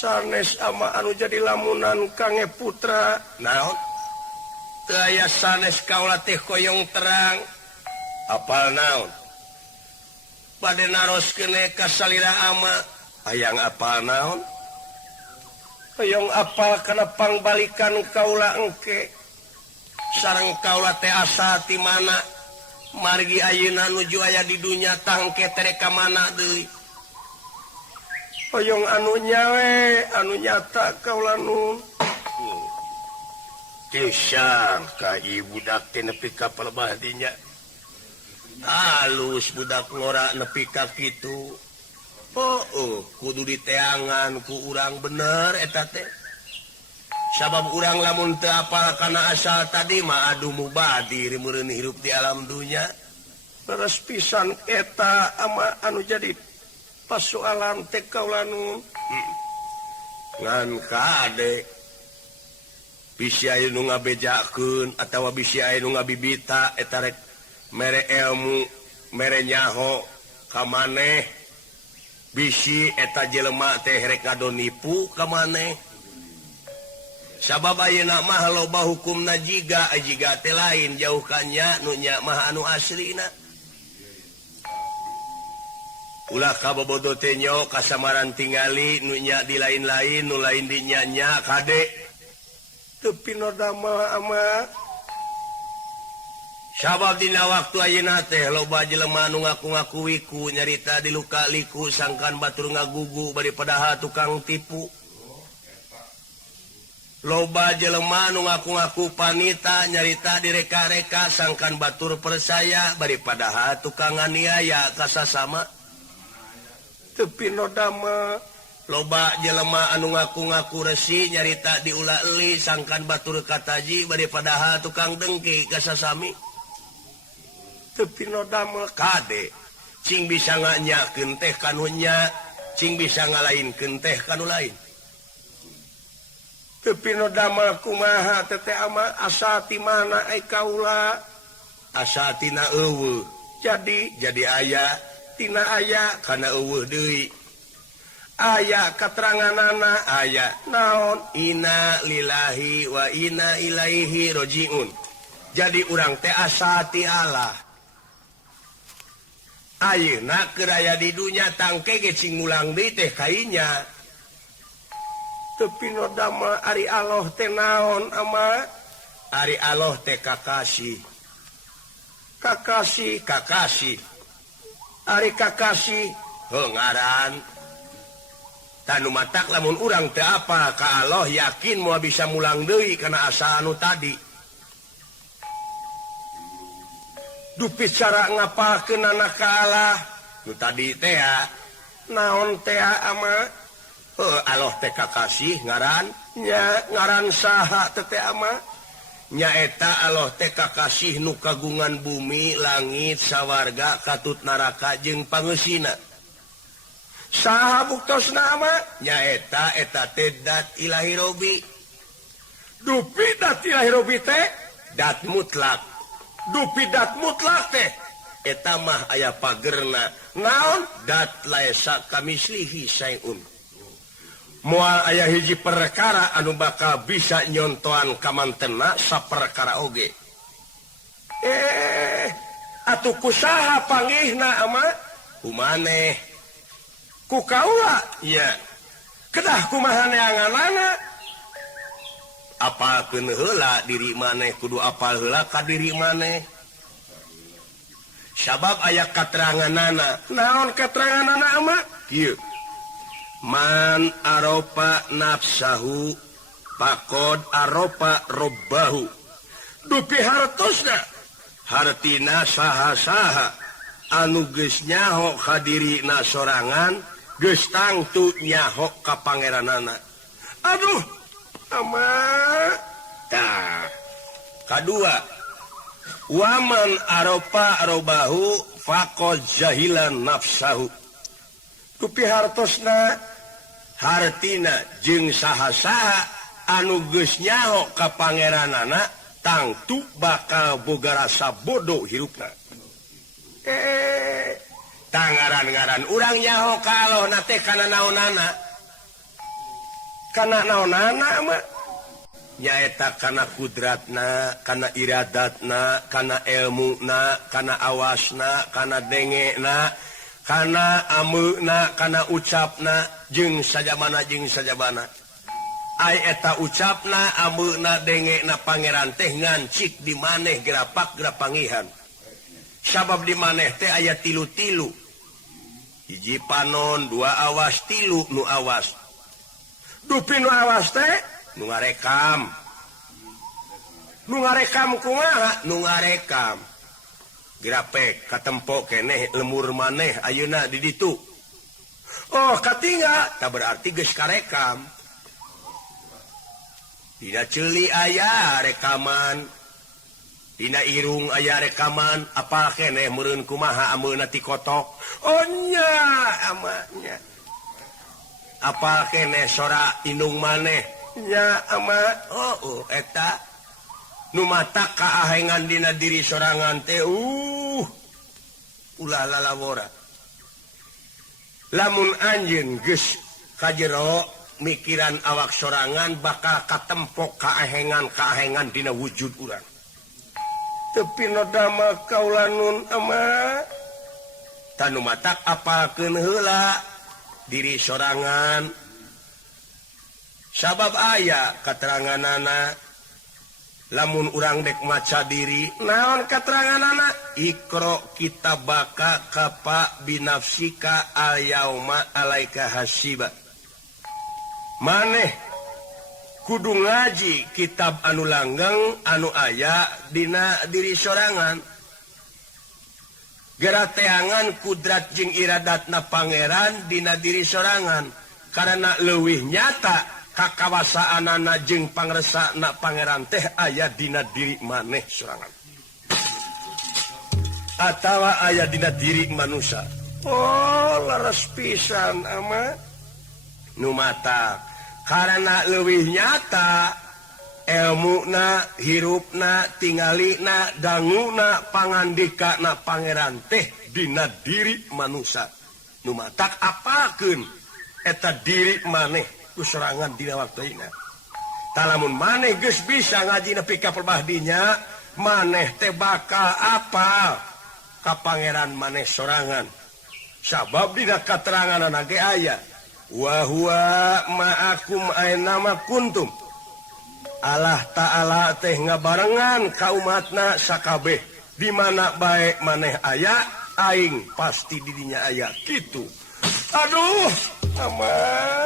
sanes ama anu jadi lamunan Kange Putra naon teu aya sanes kaula teh koyong terang apal naon bade naroskeun ka salira ama hayang apal naon hoyong apal kana pangbalikan kaula engke sareng kaula teh asa ti mana margi ayeuna nuju aya di dunya tangke tere ka mana deui hoyong anu nyawe anu nyata kaula nun Tisang ka ibu budak teh nepi ka pelebah dinya halus budak ngora nepi ka kitu kudu diteangan ku urang bener eta teh sabab urang lamun teu apal kana asal tadi mah adu mubadi meureun hirup di alam dunya leres pisan eta ama anu jadi pasoalan teh kaula nun ngan kade bisi aya nu ngabejakeun atawa bisi aya nu ngabibita eta rek mere ilmu mere nyaho ka maneh bisi eta jelema teh rek ngado nipu ka maneh sabab ayeuna mah loba hukumna jiga teh lain jauh ka nya nu nya mah anu aslina ulah kabobodo teh nyo kasamaran tingali nu nya di lain-lain nu lain di nya kade teu pinodama ama sabab dina waktu ayeuna teh loba jelema nu ngaku-ngaku wiku nyarita di luka liku sangkan batur ngagugu daripada tukang tipu loba jelema nu ngaku-ngaku panita nyarita direka-reka sangkan batur persaya daripada tukang aniaya ka sasama tepi nodama loba jelema anu ngaku-ngaku resi nyarita diulah eli sangkan batur kataji daripada tukang dengki ka sasami tepi nodama kade cing bisa nganyakeun teh kanunya cing bisa ngalainkeun teh kanu lain tepi nodama kumaha teteh ama asa ti mana ai kaula asa tina eueuh jadi aya tina aya kana eueuh deui aya kateranganana aya naon inna lillahi wa inna ilaihi rajiun jadi urang teh asa ti Allah ayeuna keur aya di dunya tangke ge cing ngulang deui teh kainya tepi nodama ari Allah teh naon ama ari Allah teh kakasih ari kakasih ngaran tanu matak lamun urang teu apa ka Allah yakin moal bisa mulang deui kana asa anu tadi dupi cara ngapalkeun anak ka Allah nu tadi teh naon teh ama Allah teh kakasih ngaran nya ngaran saha teh ama nyaeta Allah teh kakasih nu kagungan bumi langit sawarga katut naraka jeung pangeusina saha buktosna ama nyaeta eta teh dat ilahi robi dupi dat ilahi robi teh dat mutlak dupi dat mutlak teh eta mah aya pagerna naon dat laesa kamislihi sayun moal aya hiji perkara anu bakal bisa nyontoan kamantenna saperkara oge atuh kusaha panggihna ama kumaneh ku kaula iya kedah kumaha neanganana apalkeun heula diri maneh kudu apal heula ka diri maneh sabab aya kateranganana naon kateranganana ama kieu man aropa nafsahu pakod aropa robbahu dupi hartosna hartina saha-saha anu geus nyaho ka dirina sorangan geus tangtu nyaho ka pangeranana aduh ama tah kadua waman aropa robahu faqad jahilan nafsahu dupi hartosna hartina jeung saha-saha anu geus nyaho ka pangeranana tangtu bakal boga rasa bodoh hirupna tangaran-ngaran urang nyaho ka Allah na teh kana naonana Kana naonana mah nyaeta kana kudratna, kana iradatna, kana ilmuna, kana awasna, kana dengena, kana ameuna, kana ucapna, jeung sajabana jeung sajabana. Ai eta ucapna, ameuna, dengena pangeran teh ngancik di maneh gerapak gerapangihan. Sabab di maneh teh aya tilu-tilu. Hiji panon, dua awas, tilu nu awas. Dupi nu awas teh nu ngarekam. Nu ngarekam kumaha? Nu ngarekam. Grapek katempo keneh lemur maneh ayeuna di ditu. Oh, katinga tah berarti geus karekam. Dina ceuli aya rekaman. Dina irung aya rekaman, apa keneh meureun kumaha ameuna ti kotok? Oh nya, amanya. Apa keneh sora indung maneh? Nya ama. Oh, eta nu matak kaahengan dina diri sorangan teh ulah lalawora. Lamun anjeun geus ka jero mikiran awak sorangan bakal katempok kaahengan dina wujud urang. Tepi nodama kaulanun ama tanu matak apalkeun heula diri sorangan. Sabab aya kateranganana lamun urang dek maca diri naon kateranganana ikro kitabaka kapa binafsika al-yauma alaika hasiba. Maneh kudu ngaji kitab anu langgeng anu aya dina diri sorangan. Gerateangan kudrat jeung iradatna pangeran dina diri sorangan karena leuwih nyata kakawasaanana jeung pangresana pangeran teh aya dina diri maneh sorangan atawa aya dina diri manusia. Oh, leres pisan ama nu mata karena leuwih nyata ilmuna, hirupna, tingalina, danguna, pangandikana pangeran teh dina diri manusia. Nu matak apakeun eta diri maneh ku sorangan dina waktuina. Talamun maneh geus bisa ngaji nepi ka perbahdinya, maneh teh bakal apal ka pangeran maneh sorangan. Sabab dina kateranganana ge aya wa huwa ma'akum aina ma kuntum. Allah Ta'ala teh ngabarengan ka umatna sakabeh di mana bae maneh aya aing pasti di dinya aya kitu. Aduh, aman.